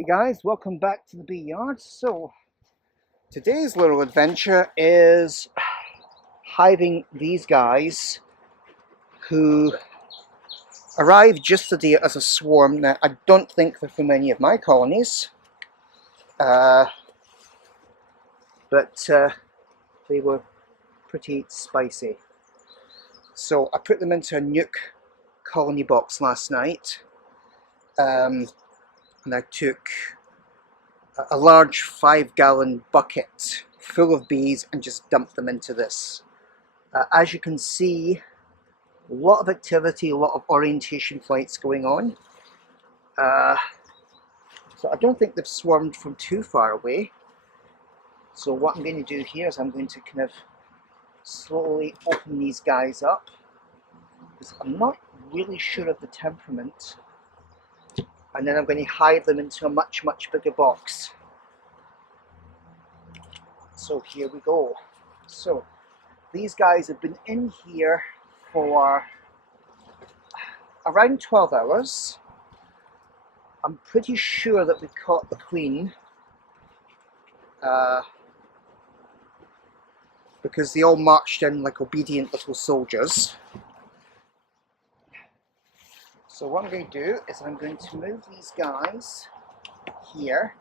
Hey guys, welcome back to the bee yard. So today's little adventure is hiving these guys who arrived just today as a swarm. Now I don't think they're from any of my colonies, uh, but they were pretty spicy. So I put them into a nuke colony box last night, and I took a large 5-gallon bucket full of bees and just dumped them into this. As you can see, a lot of activity, a lot of orientation flights going on. So I don't think they've swarmed from too far away. So what I'm going to do here is I'm going to kind of slowly open these guys up, because I'm not really sure of the temperament. And then I'm going to hide them into a much bigger box. So here we go. So these guys have been in here for around 12 hours. I'm pretty sure that we caught the queen, because they all marched in like obedient little soldiers. So what I'm going to do is I'm going to move these guys here,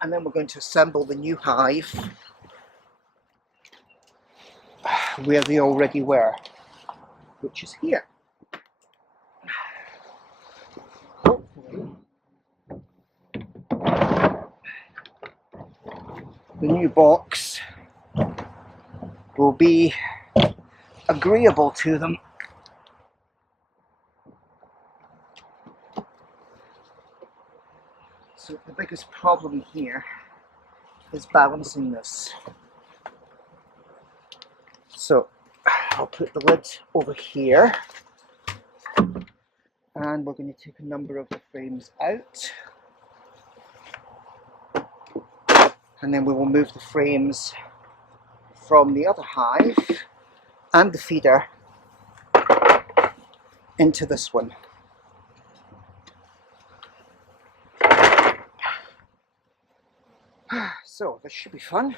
and then we're going to assemble the new hive where they already were, which is here. Hopefully the new box will be agreeable to them. So the biggest problem here is balancing this. So I'll put the lid over here, and we're going to take a number of the frames out, and then we will move the frames from the other hive and the feeder into this one. So this should be fun.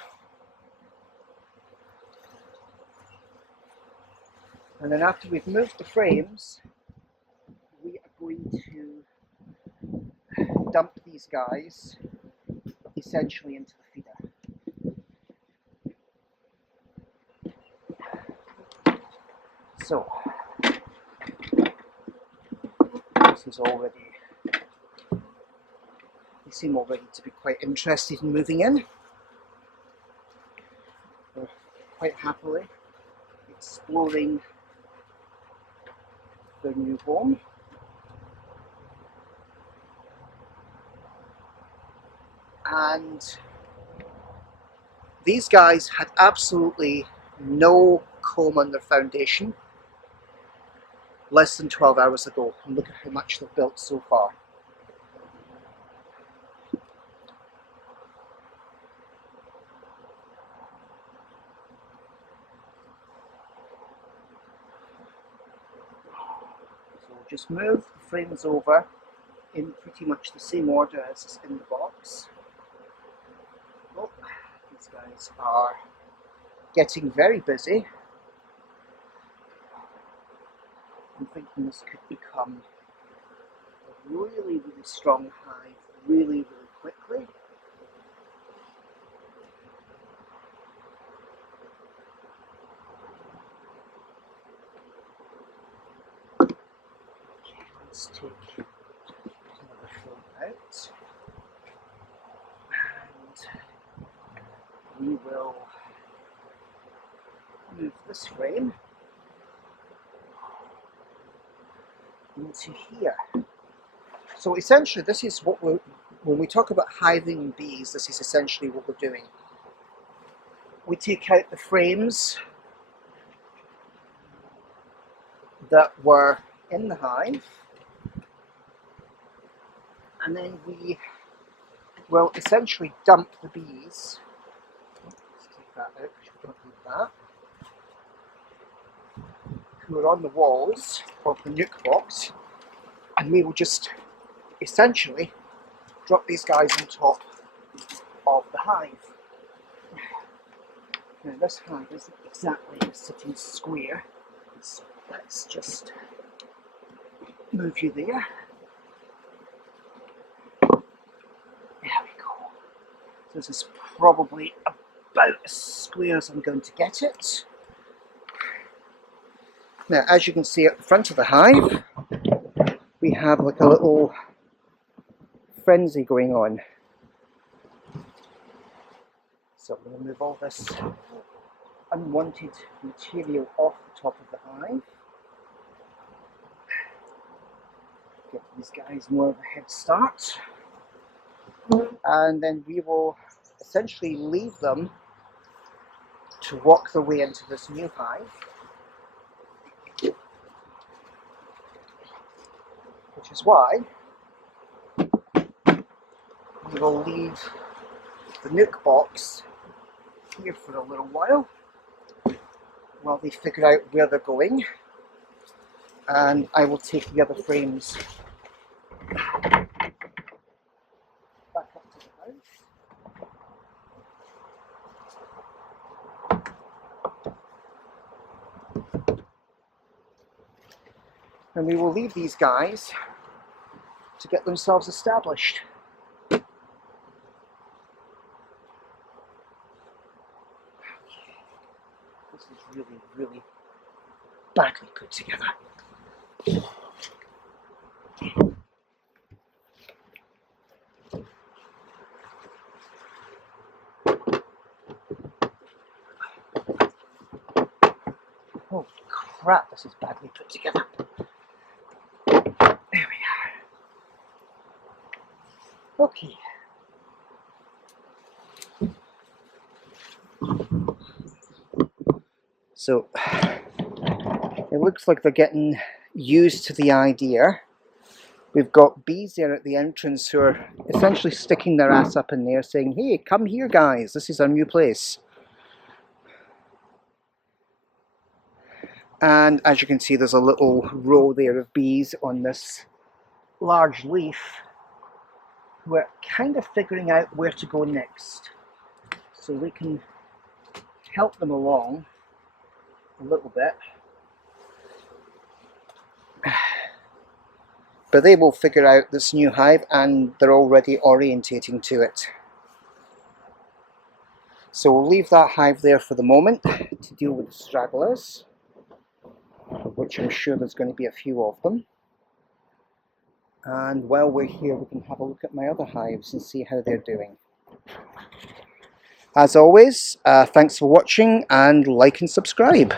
And then after we've moved the frames, we are going to dump these guys essentially into the feeder. So this is already, they seem already to be quite interested in moving in. They're quite happily exploring their new home. And these guys had absolutely no comb on their foundation less than 12 hours ago, and look at how much they've built so far. So we'll just move the frames over in pretty much the same order as is in the box. Oh, these guys are getting very busy. I'm thinking this could become a really strong hive really quickly. Okay, let's take another frame out, and we will move this frame into here. So essentially this is what we're, when we talk about hiving bees, this is essentially what we're doing. We take out the frames that were in the hive, and then we will essentially dump the bees. Let's take that out because we don't need that. Who are on the walls of the nuke box. And we will just essentially drop these guys on top of the hive. Now this hive isn't exactly sitting square, so let's just move you there. There we go. So this is probably about as square as I'm going to get it. Now, as you can see at the front of the hive, we have like a little frenzy going on. So I'm going to move all this unwanted material off the top of the hive. Give these guys more of a head start. And then we will essentially leave them to walk their way into this new hive, which is why we will leave the nuke box here for a little while they figure out where they're going, and I will take the other frames back up to the house. And we will leave these guys to get themselves established. This is really, really badly put together. Oh crap, this is badly put together. There we are. Okay. So it looks like they're getting used to the idea. We've got bees there at the entrance who are essentially sticking their ass up in there saying, hey, come here guys, this is our new place. And as you can see, there's a little row there of bees on this large leaf who are kind of figuring out where to go next. So we can help them along a little bit. But they will figure out this new hive and they're already orientating to it. So we'll leave that hive there for the moment to deal with the stragglers, which I'm sure there's going to be a few of them. And while we're here, we can have a look at my other hives and see how they're doing. As always, thanks for watching, and like and subscribe.